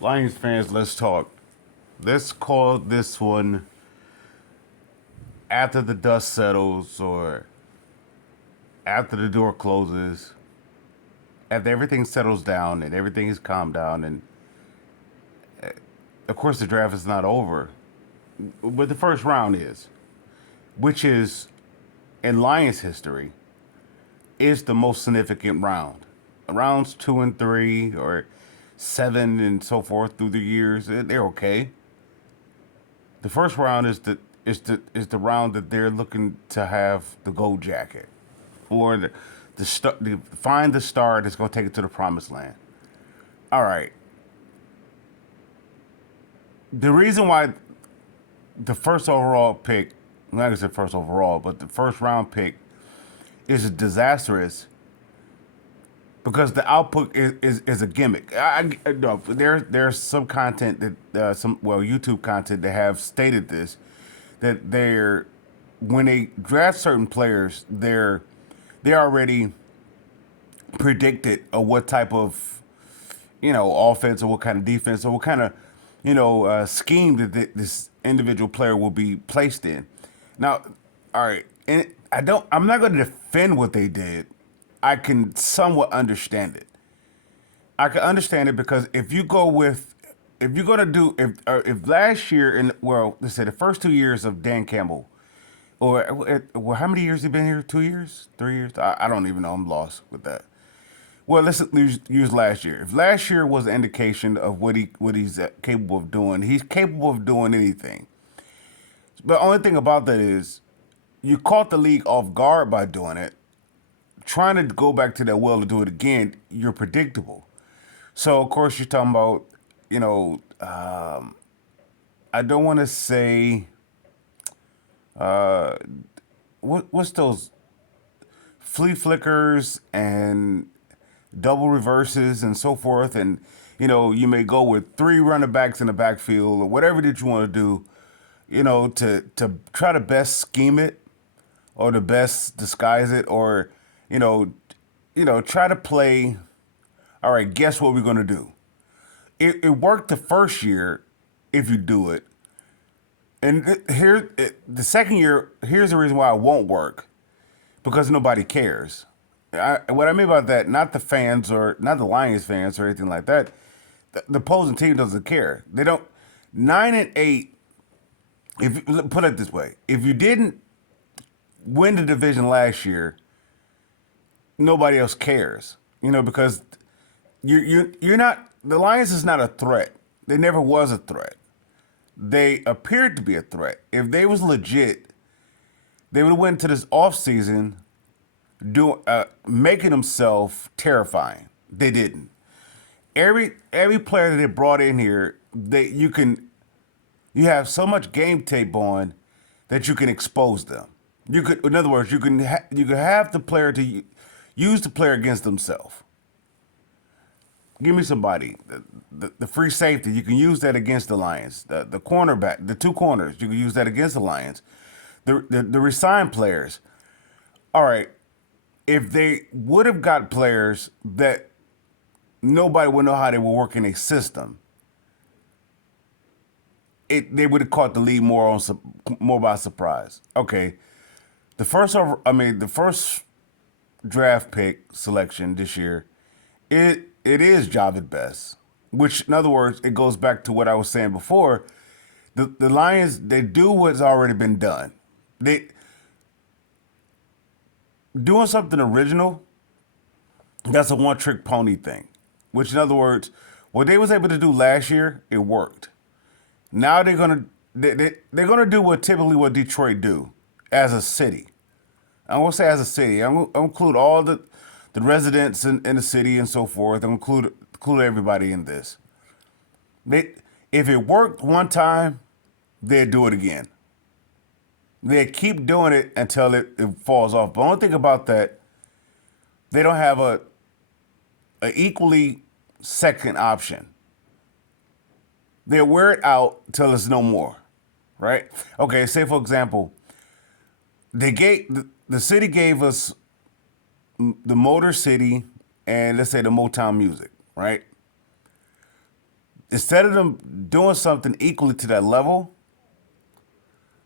Lions fans, let's talk. Let's call this one after the dust settles or after the door closes, after everything settles down and everything is calmed down. And of course, the draft is not over, but the first round is, which is in Lions history, is the most significant round. Rounds 2 and 3 or 7 and so forth through the years, they're okay. The first round is the round that they're looking to have the gold jacket, or the find the star that's going to take it to the promised land. All right. The reason why the first overall pick, I'm not gonna say first overall, but the first round pick is disastrous because the output is a gimmick. No, there's some content that YouTube content that have stated this, that they're, when they draft certain players, they're already predicted of what type of offense or what kind of defense or what kind of scheme that this individual player will be placed in. Now, all right, and I'm not going to defend what they did. I can somewhat understand it. I can understand it because if you're going to do if last year and well, let's say the first 2 years of Dan Campbell, or well, how many years he been here? 2 years, 3 years? I don't even know. I'm lost with that. Well, let's use last year. If last year was an indication of what he's capable of doing, he's capable of doing anything. The only thing about that is you caught the league off guard by doing it. Trying to go back to that well to do it again, you're predictable. So of course you're talking about, you know, I don't want to say what's those flea flickers and double reverses and so forth, and you may go with three running backs in the backfield or whatever that you want to do, to try to best scheme it or to best disguise it, or you know try to play. All right, guess what we're gonna do? It worked the first year if you do it, and the second year, here's the reason why it won't work, because nobody cares. What I mean by that, not the fans or not the Lions fans or anything like that. The opposing team doesn't care. They don't. 9-8. If put it this way, if you didn't win the division last year, nobody else cares. Because you're not. The Lions is not a threat. They never was a threat. They appeared to be a threat. If they was legit, they would have went to this offseason making themselves terrifying. They didn't. Every player that they brought in here, you have so much game tape on that you can expose them. In other words, you can have the player to use the player against themselves. Give me somebody, the free safety. You can use that against the Lions. The cornerback, the two corners, you can use that against the Lions. The resigned players. All right, if they would have got players that nobody would know how they would work in a system, they would have caught the lead more by surprise. Okay, the first draft pick selection this year, it is Javid Best, which in other words, it goes back to what I was saying before. The Lions, they do what's already been done. They doing something original. That's a one trick pony thing, which in other words, what they was able to do last year, it worked. Now they're gonna do what Detroit do as a city. I won't say as a city. I'll include all the residents in the city and so forth. I'll include everybody in this. If it worked one time, they'd do it again. They keep doing it until it falls off. But the only thing about that, they don't have a equally second option. They wear it out till it's no more, right? Okay, say for example, the city gave us the Motor City and let's say the Motown music, right? instead of them doing something equally to that level,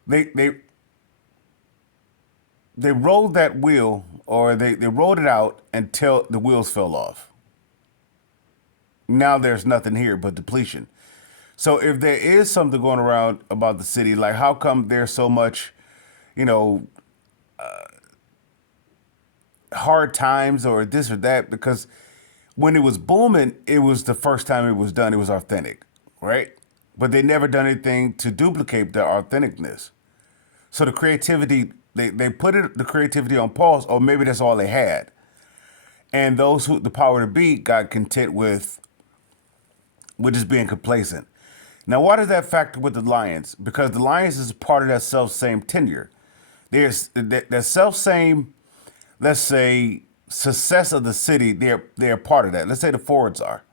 they they they rolled that wheel, or they rolled it out until the wheels fell off. Now there's nothing here but depletion. So if there is something going around about the city, like how come there's so much, you know, hard times or this or that? Because when it was booming, it was the first time it was done. It was authentic, right? But they never done anything to duplicate the authenticness. So the creativity, they put the creativity on pause, or maybe that's all they had. And those who the power to be got content with just being complacent. Now, why does that factor with the Lions? Because the Lions is part of that self same tenure. There's that self same, let's say, success of the city. They're part of that. Let's say the Fords are.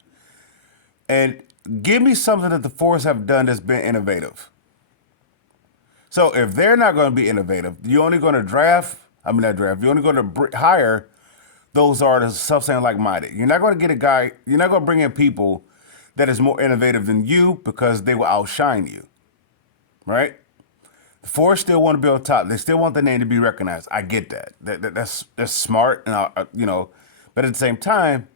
And give me something that the Fords have done that's been innovative. So if they're not going to be innovative, you're only going to draft. I mean, not draft. You're only going to hire those artists self-same like-minded. You're not going to get a guy. You're not going to bring in people that is more innovative than you because they will outshine you, right? The Fords still want to be on top. They still want the name to be recognized. I get that. That's smart, and but at the same time,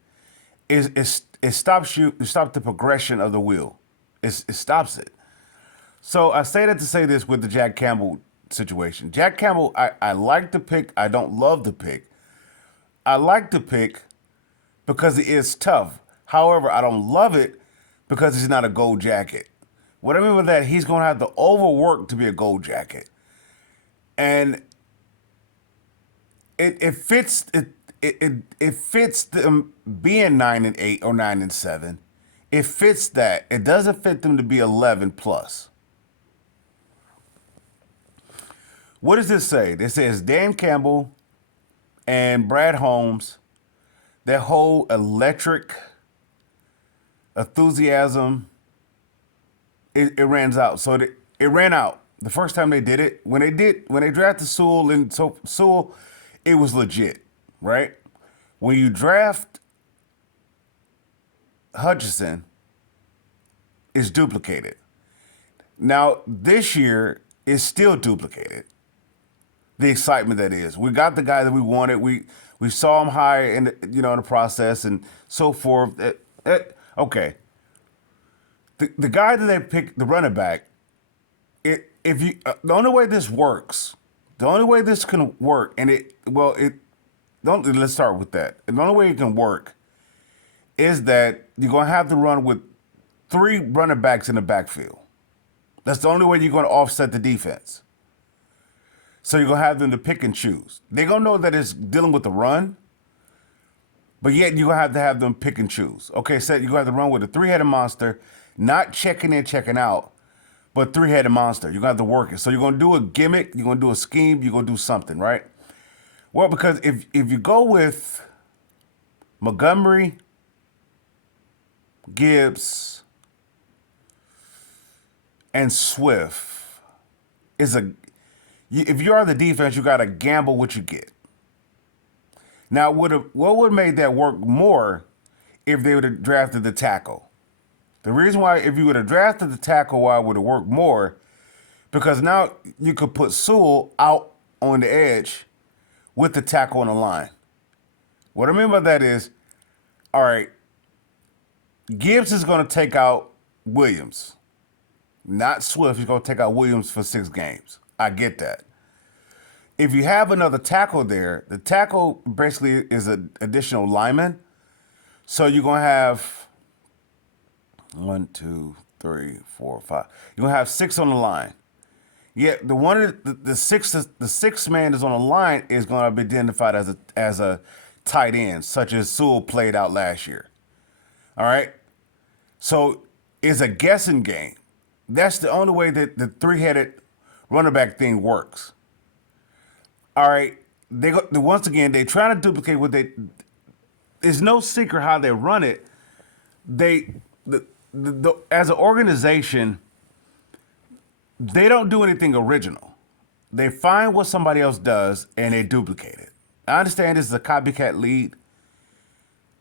it stops you. It stops the progression of the wheel. It stops it. So I say that to say this with the Jack Campbell situation. Jack Campbell, I like the pick. I don't love the pick. I like the pick because it is tough. However, I don't love it because he's not a gold jacket. What I mean by that, he's going to have to overwork to be a gold jacket. And it fits it fits them being 9-8 or 9-7. It fits that. It doesn't fit them to be 11 plus. What does this say? It says Dan Campbell and Brad Holmes, that whole electric enthusiasm, it ran out. So it ran out the first time they did it. When they drafted Sewell, and so Sewell, it was legit, right? When you draft Hutchinson, it's duplicated. Now this year it's still duplicated. The excitement that is. We got the guy that we wanted. We saw him high in the process and so forth. Okay. The guy that they picked, the running back, the only way this works, the only way this can work, let's start with that. The only way it can work is that you're gonna have to run with 3 running backs in the backfield. That's the only way you're gonna offset the defense. So you're going to have them to pick and choose. They're going to know that it's dealing with the run, but yet you're going to have them pick and choose. Okay, so you're going to have to run with a 3-headed monster, not checking in, checking out, but 3-headed monster. You're going to have to work it. So you're going to do a gimmick, you're going to do a scheme, you're going to do something, right? Well, because if you go with Montgomery, Gibbs, and Swift, if you are the defense, you got to gamble what you get. Now, what would have made that work more if they would have drafted the tackle? The reason why, if you would have drafted the tackle, why it would have worked more, because now you could put Sewell out on the edge with the tackle on the line. What I mean by that is, all right, Gibbs is going to take out Williams, not Swift. He's going to take out Williams for 6 games. I get that. If you have another tackle there, the tackle basically is an additional lineman. So you're going to have 1, 2, 3, 4, 5. You're going to have 6 on the line. Yet the sixth man that's on the line is going to be identified as a tight end, such as Sewell played out last year. All right? So it's a guessing game. That's the only way that the 3-headed running back thing works. All right, once again, they're trying to duplicate what they. There's no secret how they run it. As an organization, they don't do anything original. They find what somebody else does and they duplicate it. I understand this is a copycat league,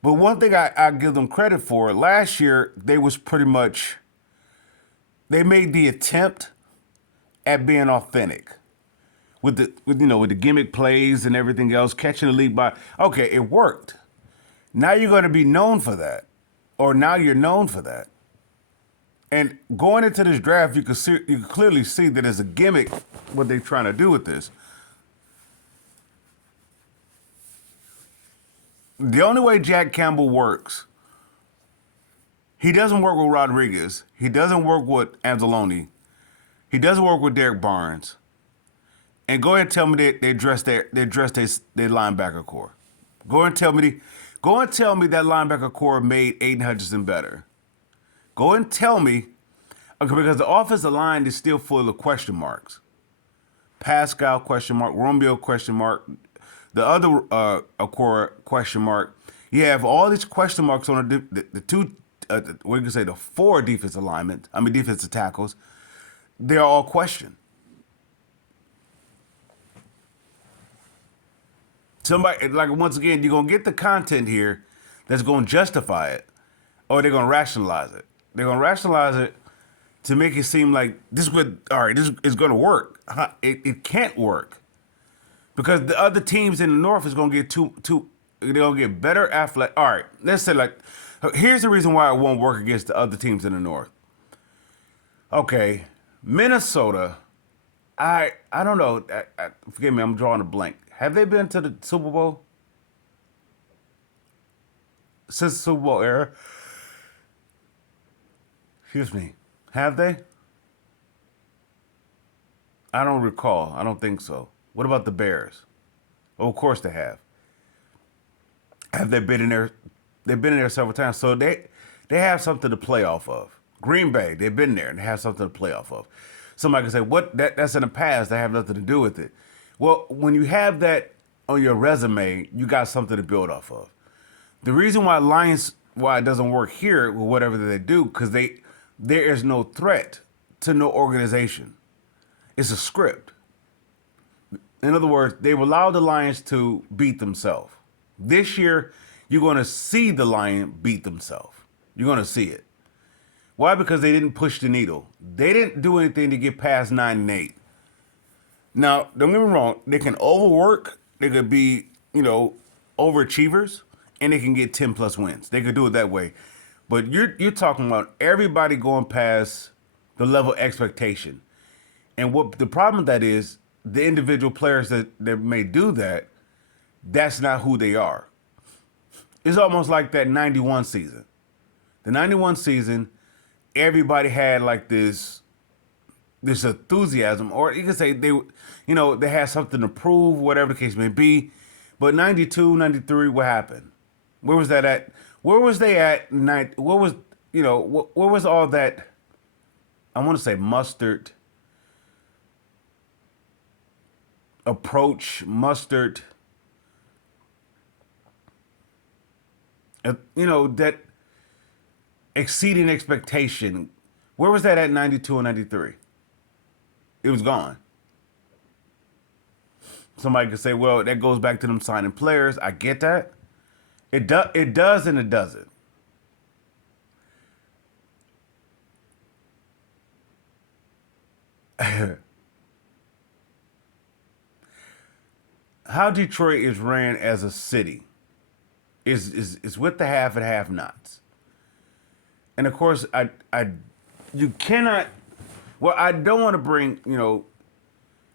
But one thing I give them credit for, last year they was pretty much, they made the attempt at being authentic with the gimmick plays and everything else, catching the lead by, okay, it worked. Now you're going to be known for that, or now you're known for that. And going into this draft, you can clearly see that it's a gimmick what they're trying to do with this. The only way Jack Campbell works, he doesn't work with Rodriguez. He doesn't work with Anzalone. He doesn't work with Derek Barnes. And go ahead and tell me they dress their linebacker core. Go and tell me that linebacker core made Aiden Hutchinson better. Go and tell me, okay, because the offensive line is still full of question marks. Pascal question mark, Romeo question mark, the other core question mark. You have all these question marks on the two, what you can say, the four defensive tackles. They're all questioned. Somebody, like, once again, you're going to get the content here that's going to justify it, or they're going to rationalize it. They're going to rationalize it to make it seem like this is going to work. It can't work because the other teams in the North is going to get they're going to get better athletic. All right, let's say, like, here's the reason why it won't work against the other teams in the North. Okay, Minnesota, I don't know. Forgive me, I'm drawing a blank. Have they been to the Super Bowl? Since the Super Bowl era? Excuse me. Have they? I don't recall. I don't think so. What about the Bears? Oh, of course they have. Have they been in there? They've been in there several times. So they have something to play off of. Green Bay, they've been there and they have something to play off of. Somebody can say, "What? That's in the past. That have nothing to do with it." Well, when you have that on your resume, you got something to build off of. The reason why it doesn't work here with whatever they do, because there is no threat to no organization. It's a script. In other words, they've allowed the Lions to beat themselves. This year, you're going to see the Lion beat themselves. You're going to see it. Why? Because they didn't push the needle. They didn't do anything to get past 9-8. Now, don't get me wrong, they can overwork, they could be, overachievers, and they can get 10 plus wins. They could do it that way. But you're talking about everybody going past the level of expectation. And what the problem with that is, the individual players that may do that, that's not who they are. It's almost like that 91 season. The 91 season, everybody had like this enthusiasm, or you could say they had something to prove, whatever the case may be. But 92, 93, what happened? Where was that at? Where was they at? Where was all that? I want to say mustard approach, mustard. That exceeding expectation. Where was that at 92 and 93? It was gone. Somebody could say, well, that goes back to them signing players. I get that. It does and it doesn't. How Detroit is ran as a city is with the half and half nots. And of course, you cannot. Well, I don't want to bring,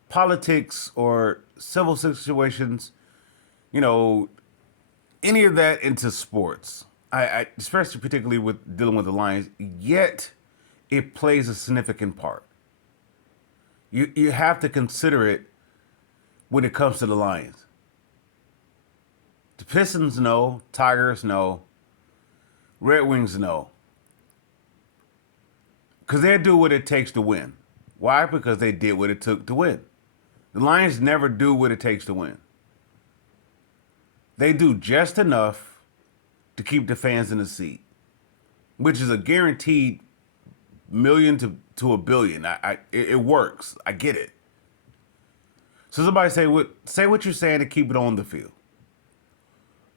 politics or civil situations, any of that into sports. I especially particularly with dealing with the Lions, yet it plays a significant part. You have to consider it when it comes to the Lions. The Pistons know, Tigers know, Red Wings know. Because they'll do what it takes to win. Why? Because they did what it took to win. The Lions never do what it takes to win. They do just enough to keep the fans in the seat, which is a guaranteed million to a billion. It works. I get it. So somebody say what you're saying to keep it on the field.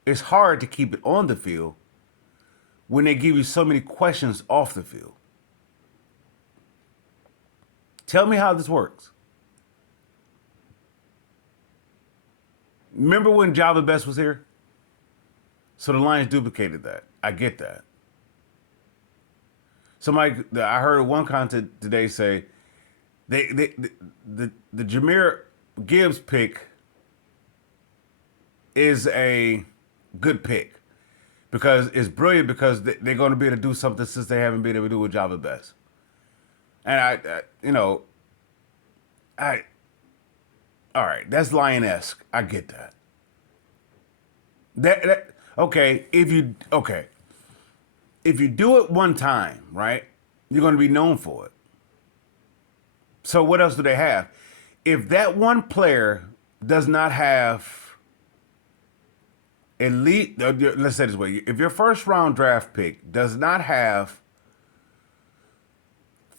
it's hard to keep it on the field when they give you so many questions off the field. Tell me how this works. Remember when Java Best was here? So the Lions duplicated that. I get that. I heard one content today say the Jahmyr Gibbs pick is a good pick because it's brilliant because they're going to be able to do something since they haven't been able to do with Java Best. And all right, that's Lion-esque. I get that. Okay, if you do it one time, right, you're going to be known for it. So what else do they have? If that one player does not have elite, let's say it this way, if your first round draft pick does not have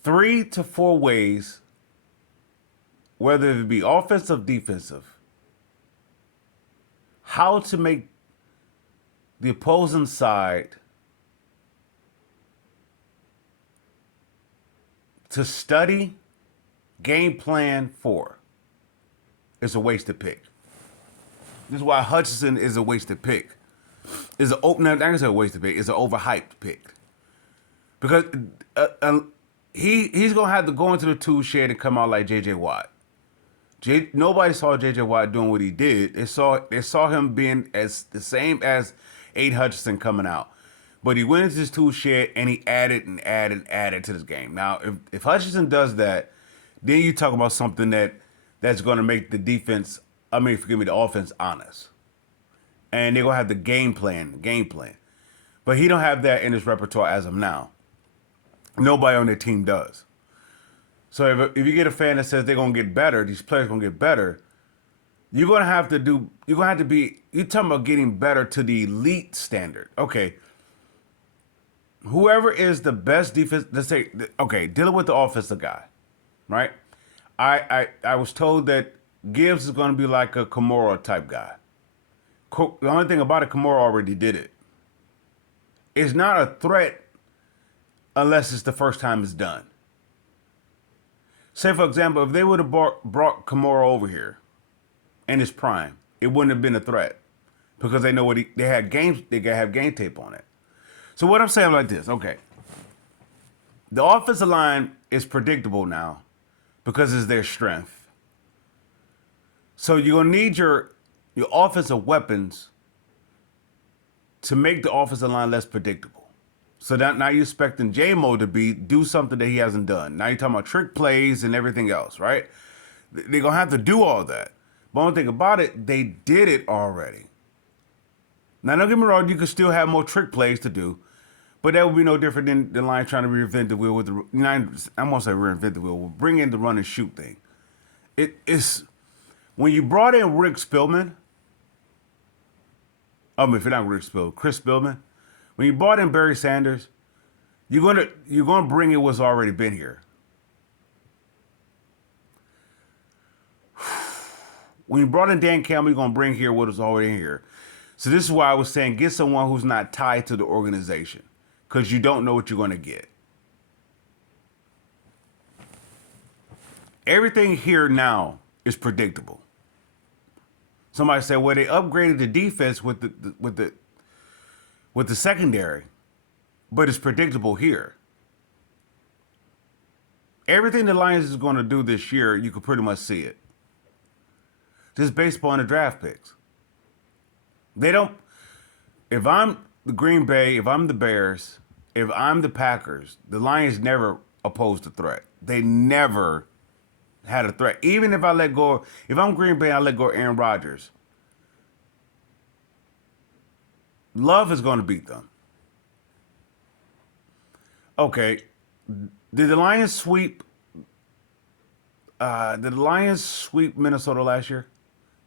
3 to 4 ways, whether it be offensive, defensive, how to make the opposing side to study, game plan for, is a wasted pick. This is why Hutchinson is a wasted pick. Is I'm not gonna say a wasted pick. It's an overhyped pick because he's gonna have to go into the tool shed and come out like J.J. Watt. Nobody saw J.J. Watt doing what he did. They saw him being as the same as Aiden Hutchinson coming out. But he went into his tool shed and he added to this game. Now, if Hutchinson does that, then you talk about something that's going to make the defense, the offense honest. And they're going to have the game plan. But he don't have that in his repertoire as of now. Nobody on their team does. So if you get a fan that says they're going to get better, these players are going to get better, you're talking about getting better to the elite standard. Okay. Whoever is the best defense, let's say, okay, dealing with the offensive guy, right? I was told that Gibbs is going to be like a Kamara type guy. The only thing about it, Kamara already did it. It's not a threat unless it's the first time it's done. Say, for example, if they would have brought Kamara over here in his prime, it wouldn't have been a threat because they know they have game tape on it. So what I'm saying like this, okay. The offensive line is predictable now because it's their strength. So you're going to need your offensive weapons to make the offensive line less predictable. So now you're expecting J-Mo to do something that he hasn't done. Now you're talking about trick plays and everything else, right? They're going to have to do all that. But one thing about it, they did it already. Now, don't get me wrong, you could still have more trick plays to do, but that would be no different than the Lions trying to reinvent the wheel with I'm going to say reinvent the wheel. We'll bring in the run and shoot thing. It's when you brought in Rick Spielman, if you're not Rick Spielman, Chris Spielman, when you brought in Barry Sanders, you're gonna bring in what's already been here. When you brought in Dan Campbell, you're gonna bring here what is already here. So this is why I was saying get someone who's not tied to the organization, because you don't know what you're gonna get. Everything here now is predictable. Somebody said, well, they upgraded the defense with the secondary, but it's predictable here. Everything the Lions is going to do this year, you can pretty much see it. Just based upon the draft picks. If I'm the Green Bay, if I'm the Bears, if I'm the Packers, the Lions never opposed a threat. They never had a threat. Even if if I'm Green Bay, I let go of Aaron Rodgers. Love is going to beat them. Okay, did the Lions sweep Minnesota last year?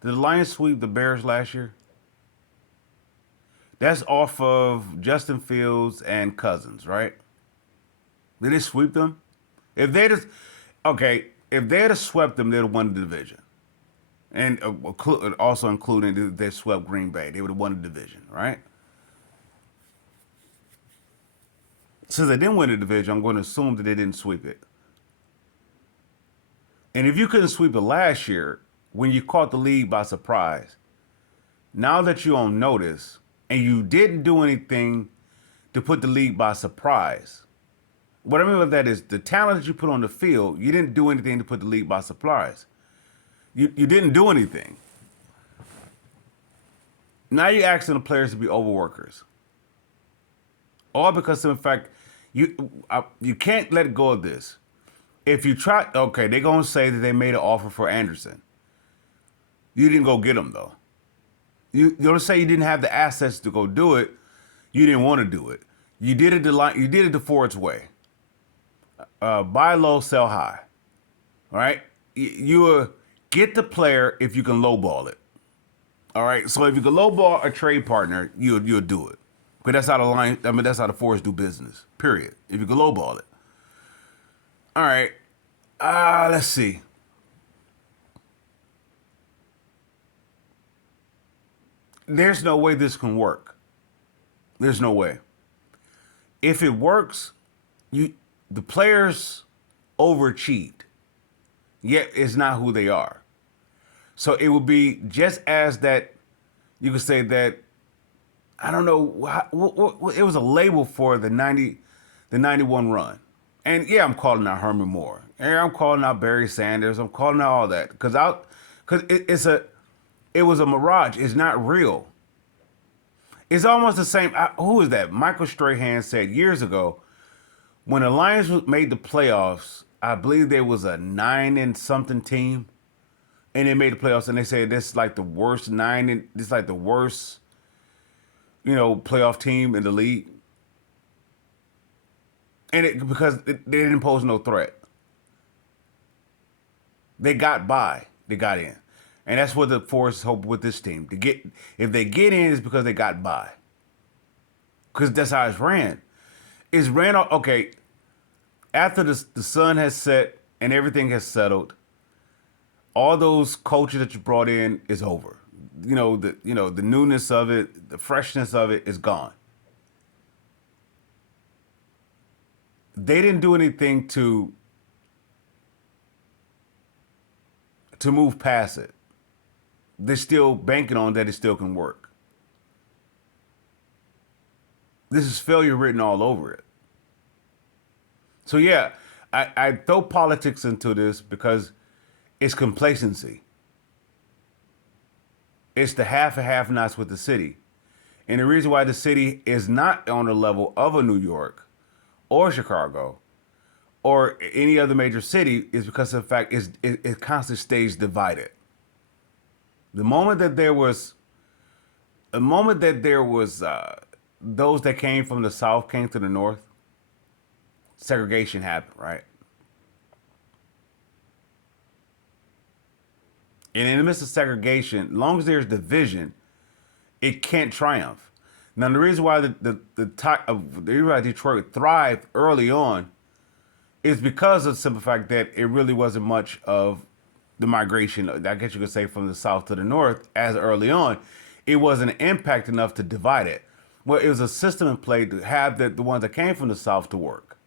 Did the Lions sweep the Bears last year? That's off of Justin Fields and Cousins, right? Did they sweep them? If they had swept them, they'd have won the division. and also including they swept Green Bay. They would have won the division, right? Since they didn't win the division, I'm going to assume that they didn't sweep it. And if you couldn't sweep it last year, when you caught the league by surprise, now that you're on notice and you didn't do anything to put the league by surprise, what I mean by that is the talent that you put on the field, you didn't do anything to put the league by surprise. You didn't do anything. Now you're asking the players to be overworkers. All because of the fact you can't let go of this. If you try, okay, they're going to say that they made an offer for Anderson. You didn't go get him, though. You don't say you didn't have the assets to go do it. You didn't want to do it. You did it the Ford's way. Buy low, sell high. All right? You get the player if you can lowball it. All right? So if you can lowball a trade partner, you'll do it. But that's how that's how the Fords do business. Period. If you can lowball it. All right. Let's see. There's no way this can work. There's no way. If it works, the players overachieved. Yet it's not who they are. So it would be just as that you could say that I don't know it was a label for the 91 run. And yeah, I'm calling out Herman Moore. And I'm calling out Barry Sanders. I'm calling out all that because it was a mirage. It's not real. It's almost the same. Who is that? Michael Strahan said years ago when the Lions made the playoffs. I believe there was a 9-and-something team, and they made the playoffs. And they said this is like the worst this is like the worst, playoff team in the league. And because they didn't pose no threat. They got by. They got in. And that's what the Force hope with this team. If they get in, it's because they got by. Because that's how it's ran. It's ran, okay, after the sun has set and everything has settled, all those coaches that you brought in is over. The newness of it, the freshness of it is gone. They didn't do anything to move past it. They're still banking on that it still can work. This is failure written all over it. So yeah, I throw politics into this because it's complacency. It's the half and half-nots with the city. And the reason why the city is not on the level of a New York or Chicago or any other major city is because of the fact it constantly stays divided. The moment that there was those that came from the South came to the North, segregation happened, right? And in the midst of segregation, as long as there's division, it can't triumph. Now, the reason why the reason why Detroit thrived early on is because of the simple fact that it really wasn't much of the migration, I guess you could say, from the South to the North as early on. It wasn't an impact enough to divide it. Well, it was a system in play to have the ones that came from the South to work.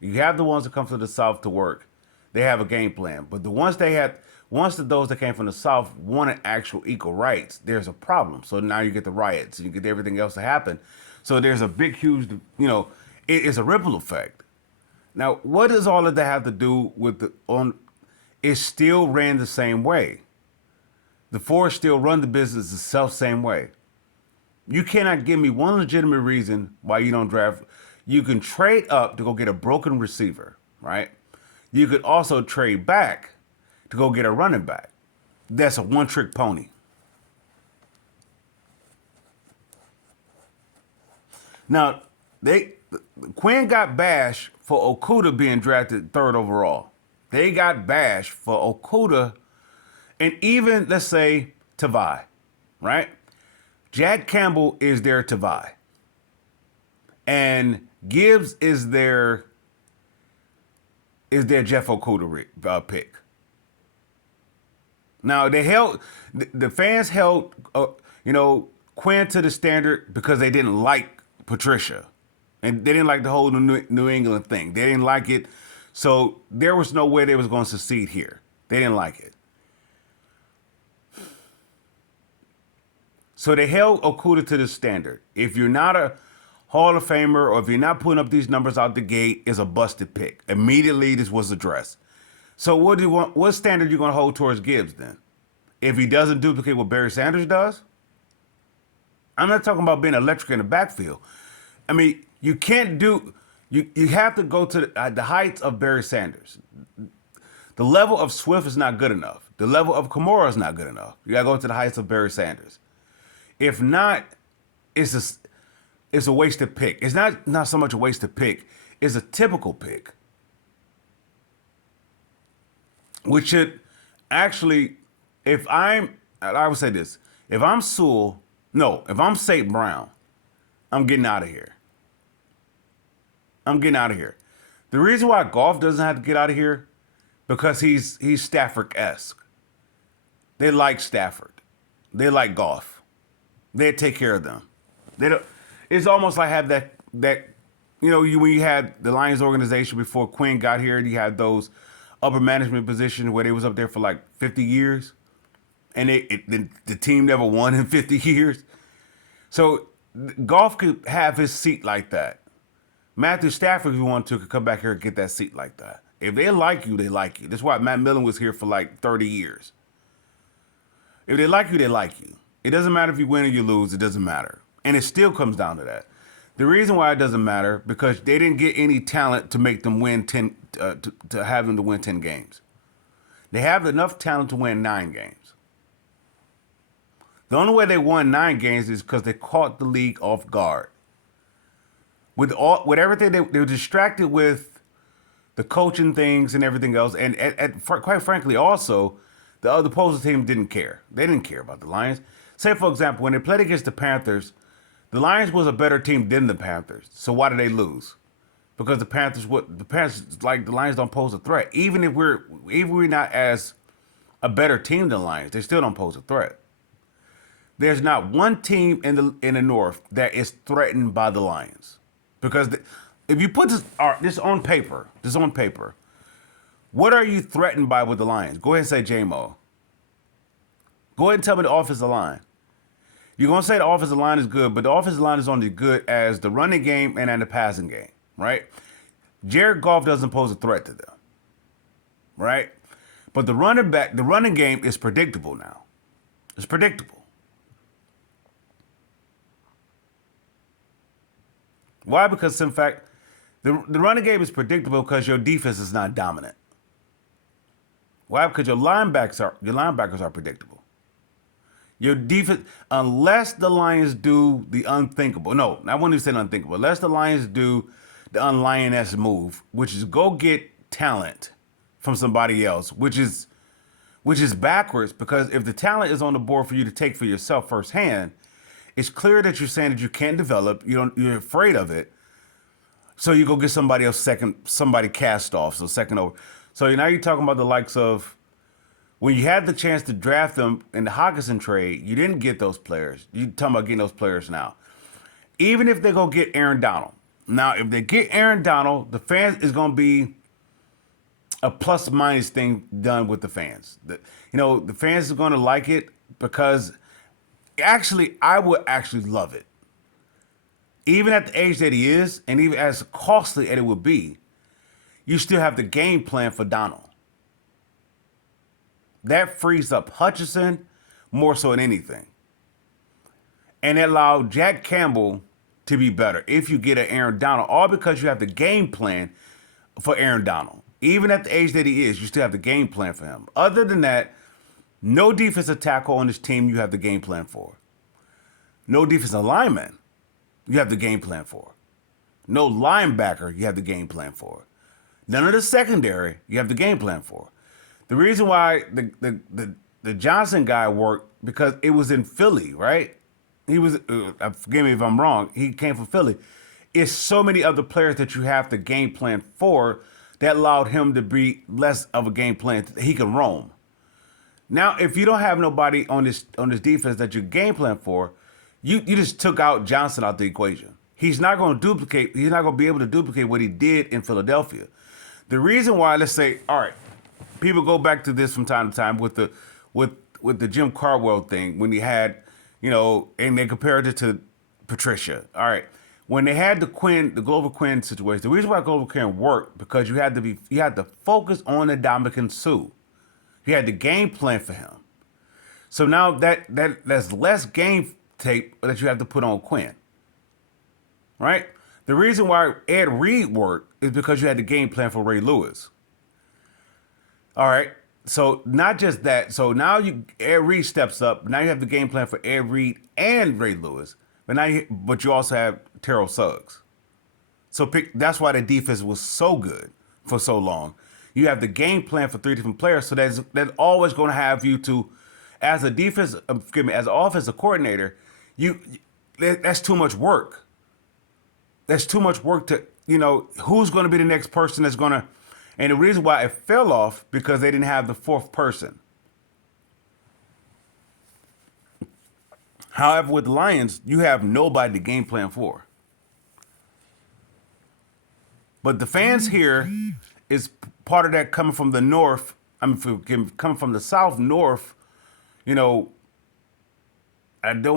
You have the ones that come from the South to work. They have a game plan. But those that came from the South wanted actual equal rights, there's a problem. So now you get the riots and you get everything else to happen. So there's a big, huge, it is a ripple effect. Now, what does all of that have to do with it still ran the same way. The Force still run the business the same way. You cannot give me one legitimate reason why you don't draft. You can trade up to go get a broken receiver, right? You could also trade back to go get a running back. That's a one-trick pony. Now, Quinn got bashed for Okudah being drafted 3rd overall. They got bashed for Okudah and even, let's say, Tavai, right? Jack Campbell is their Tavai. And Gibbs is their Jeff Okudah pick. Now they held the fans held Quinn to the standard because they didn't like Patricia, and they didn't like the whole New England thing. They didn't like it, so there was no way they was going to succeed here. They didn't like it, so they held Okuda to the standard. If you're not a Hall of Famer or if you're not putting up these numbers out the gate, it's a busted pick. Immediately, this was addressed. So what do you want? What standard are you going to hold towards Gibbs then? If he doesn't duplicate what Barry Sanders does? I'm not talking about being electric in the backfield. I mean, you can't do. You have to go to the heights of Barry Sanders. The level of Swift is not good enough. The level of Kamara is not good enough. You got to go to the heights of Barry Sanders. If not, it's a wasted pick. It's not so much a wasted pick. It's a typical pick. Which should actually, I would say this. If I'm St. Brown, I'm getting out of here. The reason why Goff doesn't have to get out of here, because he's Stafford-esque. They like Stafford. They like Goff. They take care of them. They don't. It's almost like have that when you had the Lions organization before Quinn got here, you had those upper management positions where they was up there for like 50 years, and the team never won in 50 years. So Goff could have his seat like that. Matthew Stafford, if you want to, could come back here and get that seat like that. If they like you, they like you. That's why Matt Millen was here for like 30 years. If they like you, they like you. It doesn't matter if you win or you lose. It doesn't matter. And it still comes down to that. The reason why it doesn't matter, because they didn't get any talent to make them win 10, to have them to win 10 games. They have enough talent to win 9 games. The only way they won 9 games is because they caught the league off guard. With everything, they were distracted with the coaching things and everything else. And quite frankly, also, the other opposing team didn't care. They didn't care about the Lions. Say, for example, when they played against the Panthers, the Lions was a better team than the Panthers. So why did they lose? Because the Panthers, like the Lions don't pose a threat. Even if we're not as a better team than the Lions, they still don't pose a threat. There's not one team in the North that is threatened by the Lions. Because if you put this on paper, what are you threatened by with the Lions? Go ahead and say J-Mo. Go ahead and tell me the offensive line. You're going to say the offensive line is good, but the offensive line is only good as the running game and the passing game, right? Jared Goff doesn't pose a threat to them, right? But the running game is predictable now. It's predictable. Why? Because, in fact, the running game is predictable because your defense is not dominant. Why? Because your linebackers are predictable. Your defense, unless the Lions do the unthinkable. No, I wouldn't even say unthinkable. Unless the Lions do the unlioness move, which is go get talent from somebody else, which is backwards, because if the talent is on the board for you to take for yourself firsthand, it's clear that you're saying that you can't develop, you're afraid of it. So you go get somebody else somebody cast off, so second over. So now you're talking about the likes of, when you had the chance to draft them in the Hockenson trade, you didn't get those players. You're talking about getting those players now. Even if they go get Aaron Donald. Now, if they get Aaron Donald, the fans is going to be a plus-minus thing done with the fans. The fans are going to like it because actually, I would actually love it. Even at the age that he is, and even as costly as it would be, you still have the game plan for Donald. That frees up Hutchinson more so than anything. And it allowed Jack Campbell to be better if you get an Aaron Donald, all because you have the game plan for Aaron Donald. Even at the age that he is, you still have the game plan for him. Other than that, no defensive tackle on this team you have the game plan for. No defensive lineman you have the game plan for. No linebacker you have the game plan for. None of the secondary you have the game plan for. The reason why the Johnson guy worked, because it was in Philly, right? He was, forgive me if I'm wrong, he came from Philly. It's so many other players that you have to game plan for that allowed him to be less of a game plan. He can roam. Now, if you don't have nobody on this defense that you game plan for, you just took out Johnson out the equation. He's not going to duplicate. He's not going to be able to duplicate what he did in Philadelphia. The reason why, let's say, all right, people go back to this from time to time with the Jim Caldwell thing when he had, and they compared it to Patricia. All right, when they had the Glover Quinn situation, the reason why Glover Quinn worked because you had to focus on the Ndamukong Suh. You had the game plan for him. So now that's less game tape that you have to put on Quinn. Right? The reason why Ed Reed worked is because you had the game plan for Ray Lewis. All right. So not just that. So now Ed Reed steps up. Now you have the game plan for Ed Reed and Ray Lewis. But you also have Terrell Suggs. So that's why the defense was so good for so long. You have the game plan for three different players. So that's always going to have you to, as a as an offensive coordinator, that's too much work. That's too much work to, who's going to be the next person that's going to, and the reason why it fell off because they didn't have the fourth person. However, with the Lions, you have nobody to game plan for. But the fans here is part of that coming from the north. Coming from the south north, I don't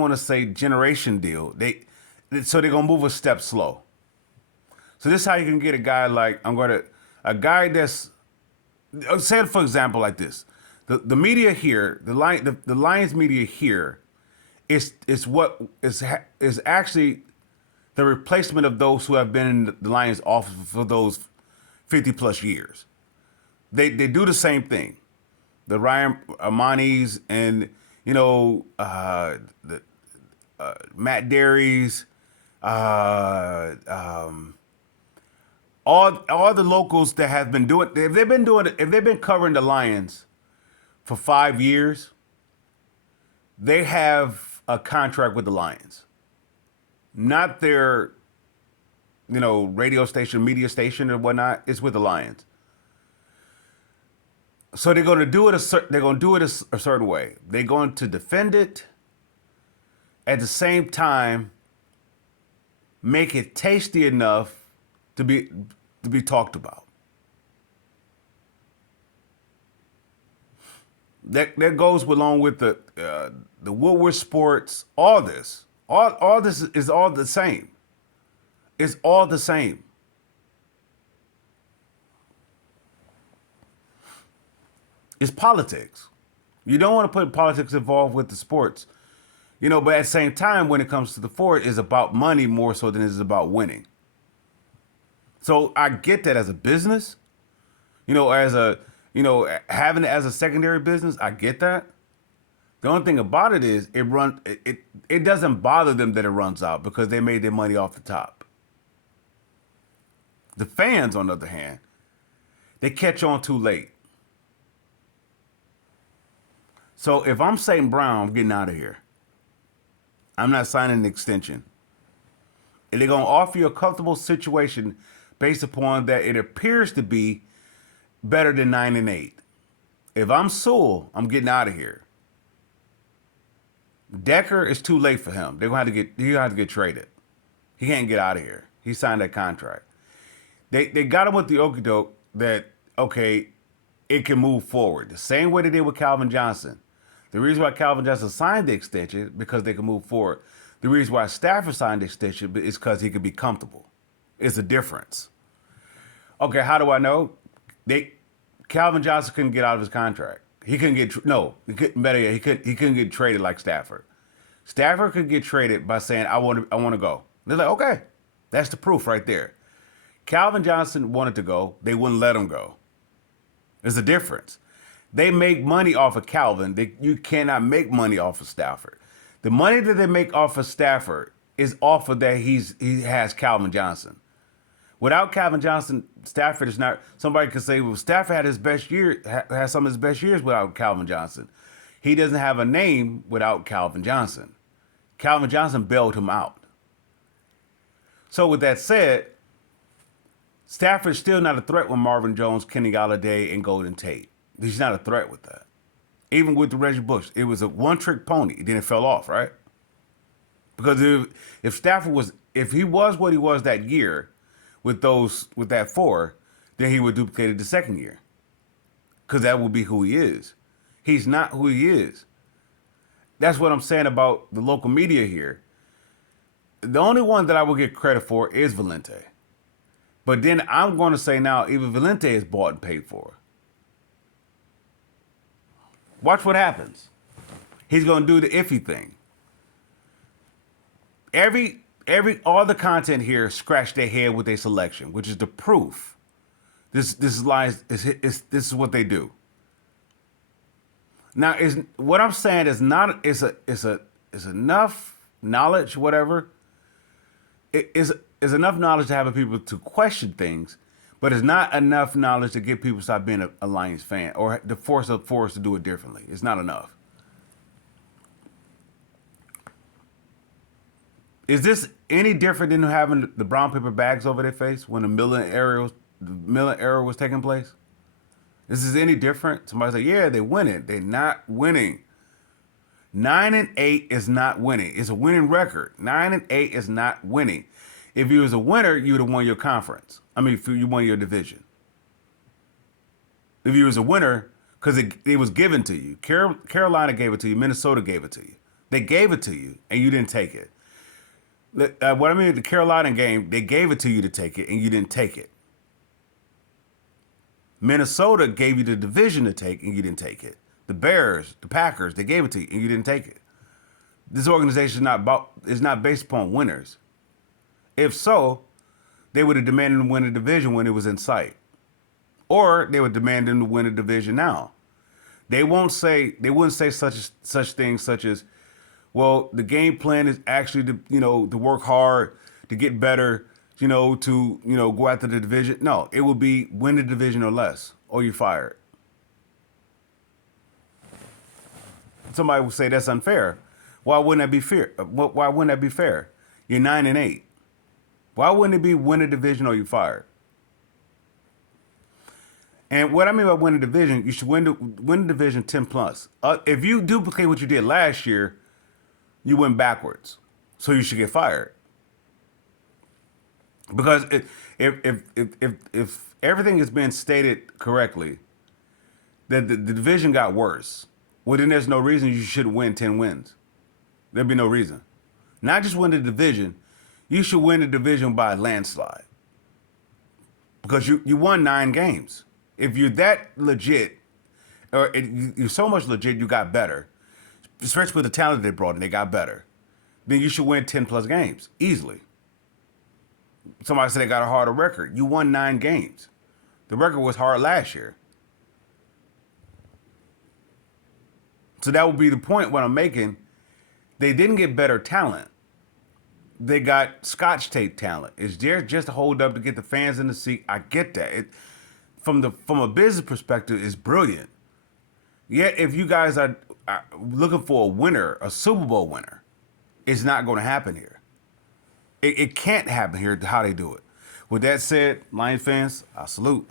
want to say generation deal. So they're gonna move a step slow. So this is how you can get a guy like a guy that's say it for example like this. The media here, the Lions media here, is what is actually the replacement of those who have been in the Lions office for those 50 plus years. They do the same thing. The Ryan Armanis and Matt Derrys, all the locals that have been doing. If they've been covering the Lions for 5 years, they have a contract with the Lions, not their radio station, media station, or whatnot. It's with the Lions. So they're going to do it. They're going to do it a certain way. They're going to defend it. At the same time, make it tasty enough to be talked about. That goes along with the Woodward Sports. All this is all the same. It's all the same. It's politics. You don't want to put politics involved with the sports, but at the same time, when it comes to the Ford, it's about money more so than it is about winning. So I get that as a business, having it as a secondary business, I get that. The only thing about it is it doesn't bother them that it runs out because they made their money off the top. The fans, on the other hand, they catch on too late. So if I'm St. Brown, I'm getting out of here. I'm not signing an extension. And they're going to offer you a comfortable situation based upon that it appears to be better than 9-8. If I'm Sewell, I'm getting out of here. Decker is too late for him. He'll have to get traded. He can't get out of here. He signed that contract. They got him with the okie doke that, okay, it can move forward. The same way they did with Calvin Johnson. The reason why Calvin Johnson signed the extension because they can move forward. The reason why Stafford signed the extension is because he could be comfortable. It's a difference. Okay, how do I know? Calvin Johnson couldn't get out of his contract. He couldn't he couldn't get traded like Stafford. Stafford could get traded by saying, I want to go. They're like, okay, that's the proof right there. Calvin Johnson wanted to go. They wouldn't let him go. There's a difference. They make money off of Calvin. You cannot make money off of Stafford. The money that they make off of Stafford is off of that he has Calvin Johnson. Without Calvin Johnson, Stafford is not. Somebody could say, well, Stafford had his best year, had some of his best years without Calvin Johnson. He doesn't have a name without Calvin Johnson. Calvin Johnson bailed him out. So with that said, Stafford's still not a threat with Marvin Jones, Kenny Golladay, and Golden Tate. He's not a threat with that. Even with the Reggie Bush, it was a one-trick pony. Then it fell off, right? Because if Stafford was, if he was what he was that year, with that four, then he would duplicate it the second year. Because that would be who he is. He's not who he is. That's what I'm saying about the local media here. The only one that I will get credit for is Valente. But then I'm going to say now, even Valente is bought and paid for. Watch what happens. He's going to do the iffy thing. All the content here scratch their head with their selection, which is the proof. This is what they do. Now, what I'm saying is not is enough knowledge, whatever. It is enough knowledge to have people to question things, but it's not enough knowledge to get people to stop being a Lions fan or to force us to do it differently. It's not enough. Is this any different than having the brown paper bags over their face when the Millen era was taking place? Is this any different? Somebody say, yeah, they winning. They're not winning. 9-8 is not winning. It's a winning record. 9-8 is not winning. If you was a winner, you would have won your conference. I mean, if you won your division. If you was a winner, because it was given to you. Carolina gave it to you. Minnesota gave it to you. They gave it to you, and you didn't take it. What I mean, the Carolina game, they gave it to you to take it, and you didn't take it. Minnesota gave you the division to take, and you didn't take it. The Bears, the Packers, they gave it to you, and you didn't take it. This organization is not based upon winners. If so, they would have demanded to win a division when it was in sight. Or they would demand them to win a division now. They wouldn't say such things such as, well, the game plan is actually to work hard, to get better, to go after the division. No, it would be win the division or less, or you're fired. Somebody would say that's unfair. Why wouldn't that be fair? Why wouldn't that be fair? You're 9-8. Why wouldn't it be win a division or you're fired? And what I mean by win a division, you should win the division 10 plus. If you duplicate what you did last year, you went backwards. So you should get fired. Because if everything is being stated correctly, that the division got worse, well, then there's no reason you should win 10 wins. There'd be no reason. Not just win the division, you should win the division by a landslide. Because you won 9 games. If you're that legit, or you're so much legit, you got better. Especially with the talent they brought in, they got better. Then you should win 10 plus games, easily. Somebody said they got a harder record. You won 9 games. The record was hard last year. So that would be the point what I'm making. They didn't get better talent. They got scotch tape talent. It's there just to hold up to get the fans in the seat. I get that. From a business perspective, it's brilliant. Yet if you guys are looking for a winner, a Super Bowl winner, it's not going to happen here. It can't happen here how they do it. With that said, Lions fans, I salute.